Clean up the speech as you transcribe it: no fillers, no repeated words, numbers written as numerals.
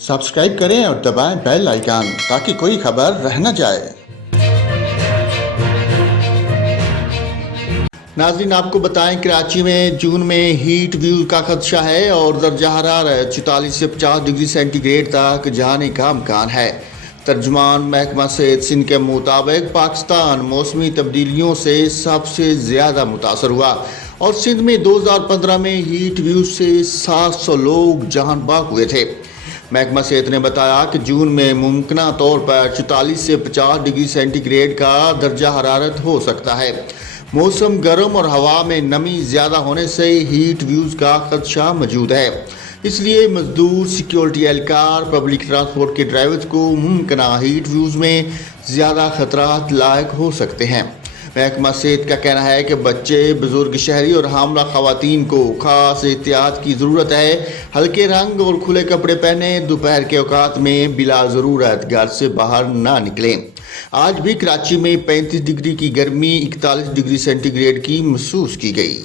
Subscribe करें और दबाएं बेल आइकन ताकि कोई खबर रह न जाए। नाज़रीन, आपको बताएं, कराची में जून में हीट वेव का खदशा है और दर्जा हरारत 44 से 50 डिग्री सेंटीग्रेड तक जाने का इम्कान है। तर्जुमान महकमा सेहत सिंध के मुताबिक पाकिस्तान मौसमी तब्दीलियों से सबसे ज़्यादा मुतासर हुआ और सिंध में 2015 में हीट वेव से 700 लोग जान बाक हुए थे। महकमा सेहत ने बताया कि जून में मुमकिना तौर पर 44 से 50 डिग्री सेंटीग्रेड का दर्जा हरारत हो सकता है। मौसम गर्म और हवा में नमी ज़्यादा होने से हीट वेव्स का खदशा मौजूद है, इसलिए मजदूर, सिक्योरिटी एहलकार, पब्लिक ट्रांसपोर्ट के ड्राइवर्स को मुमकिना हीट वेव्स में ज़्यादा खतरात लायक हो सकते हैं। महकमा सेहत का कहना है कि बच्चे, बुजुर्ग, शहरी और हामला खवातीन को खास एहतियात की ज़रूरत है। हल्के रंग और खुले कपड़े पहने, दोपहर के औकात में बिला ज़रूरत घर से बाहर ना निकलें। आज भी कराची में 35 डिग्री की गर्मी 41 डिग्री सेंटीग्रेड की महसूस की गई।